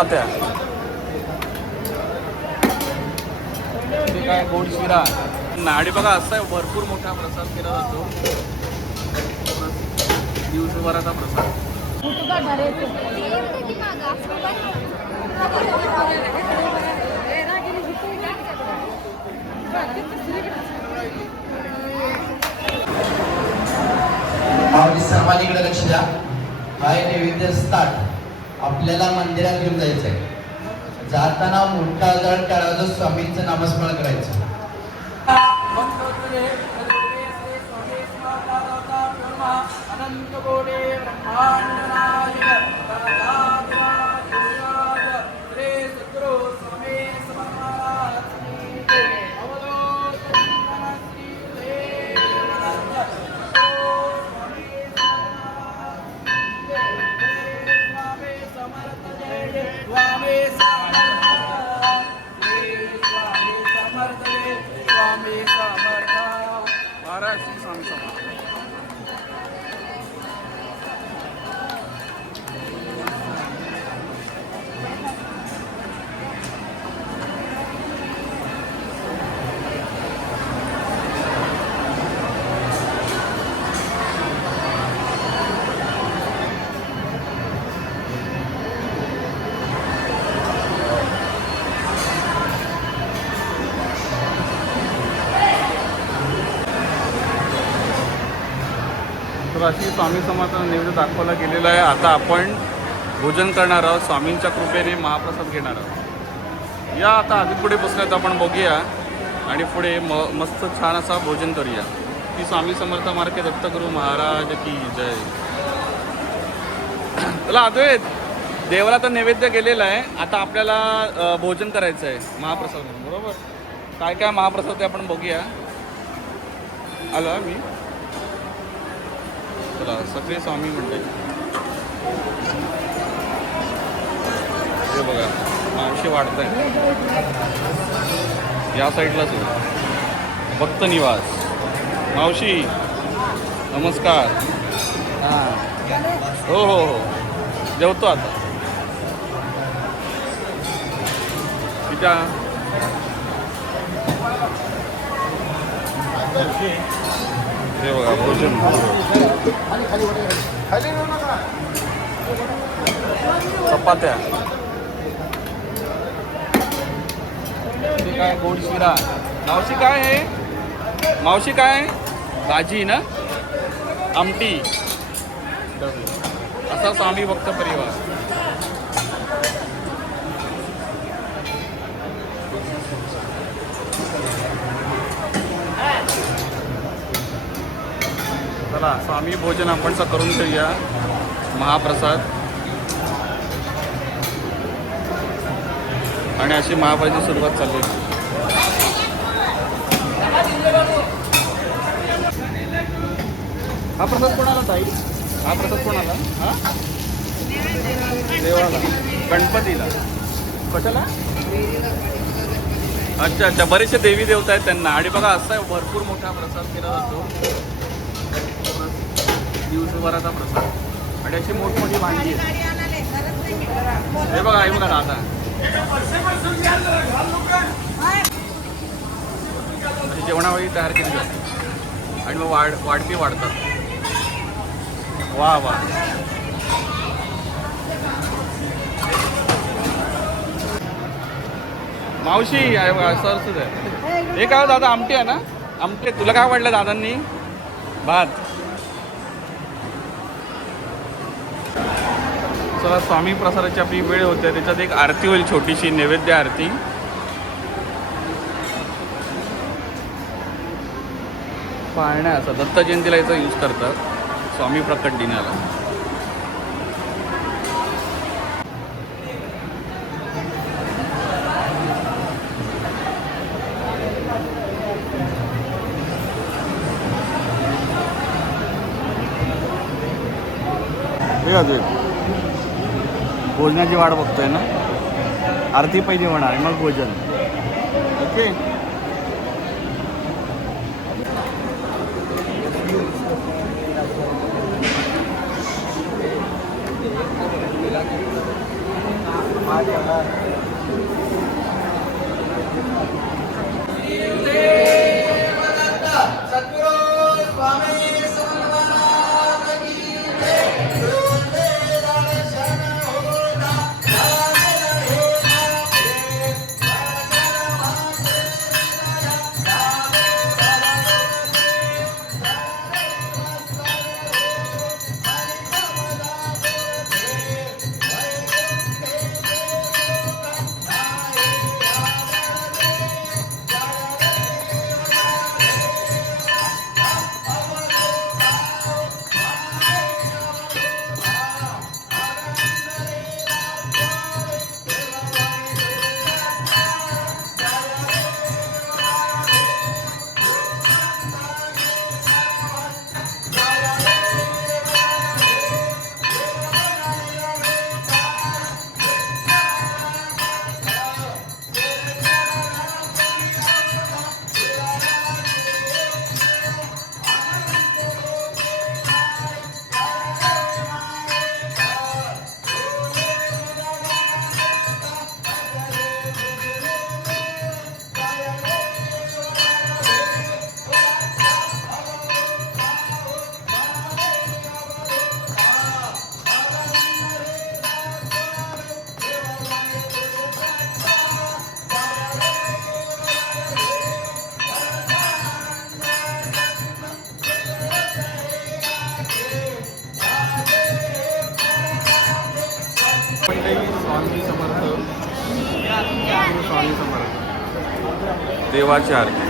चपात्या काय गोड शिरा नाडी बघा असं आहे भरपूर मोठा प्रसाद केला जातो. दिवसभराचा प्रसाद. माऊली सर्वांनीकडे लक्ष द्या. हा नैवेद्य स्टार्ट. आपल्याला मंदिरात घेऊन जायचंय. जाताना मोठा जळ टाळायचं स्वामींचं नामस्मरण करायचं. अनंत राशी स्वामी समर्थ निवेद दाखवला गेलेला आहे. आता आपण भोजन करणार आहोत. स्वामींच्या कृपेने महाप्रसाद घेणार आहोत. या आता आधी पुढे बसल्यात आपण बघूया. आणि पुढे म मस्त छान असा भोजन करूया. ती स्वामी समर्थ मार्के दत्तगुरु महाराज की जय. चला अद्वैत देवाला तर नैवेद्य गेलेला आहे. आता आपल्याला भोजन करायचं आहे. महाप्रसाद बरोबर? काय काय महाप्रसाद ते आपण बघूया. आलो मी. चला सगळे स्वामी म्हणते हे बघा मावशी वाढत आहे या साईडलाच भक्त निवास. मावशी नमस्कार. हां हो हो. हो जेवतो आता. तिच्या हे बघा भोजन. चपात्या. ते काय गोड शिरा. मावशी काय आहे? मावशी काय भाजी ना? आमटी. असा स्वामी भक्त परिवार. चला स्वामी भोजन आपण करून घेऊया महाप्रसाद. आणि अशी महाप्रसादाची सुरुवात चालली. हा प्रसाद कोणाला ताई? हा प्रसाद कोणाला? हा? देवाला. गणपतीला. कशाला? अच्छा अच्छा. बरेचसे देवी देवता आहेत त्यांना. आणि बघा असा आहे भरपूर मोठा प्रसाद केला जातो. दिवसभराचा प्रसाद. आणि अशी मोठमोठी भांडी हे बघा हे बघा दादा. अशी जेवणावळी तयार केली जाते. आणि मग वाढ वाढपी वाढतात. वा वा. मावशी आहे बघा आहे हे काय हो दादा आमटी आहे ना? आमटी तुला काय वाटलं दादांनी? भात. चला स्वामी प्रसादाची आपली वेळ होते. त्याच्यात एक आरती होईल छोटीशी नैवेद्य आरती. पाळण्या असं. दत्त जयंतीला याचा यूज करतात स्वामी प्रकट दिनाला. हे अद्वैत भोजनाची वाट बघतोय ना? आरती पहिली होणार मग भोजन. ओके? देवाची आरती.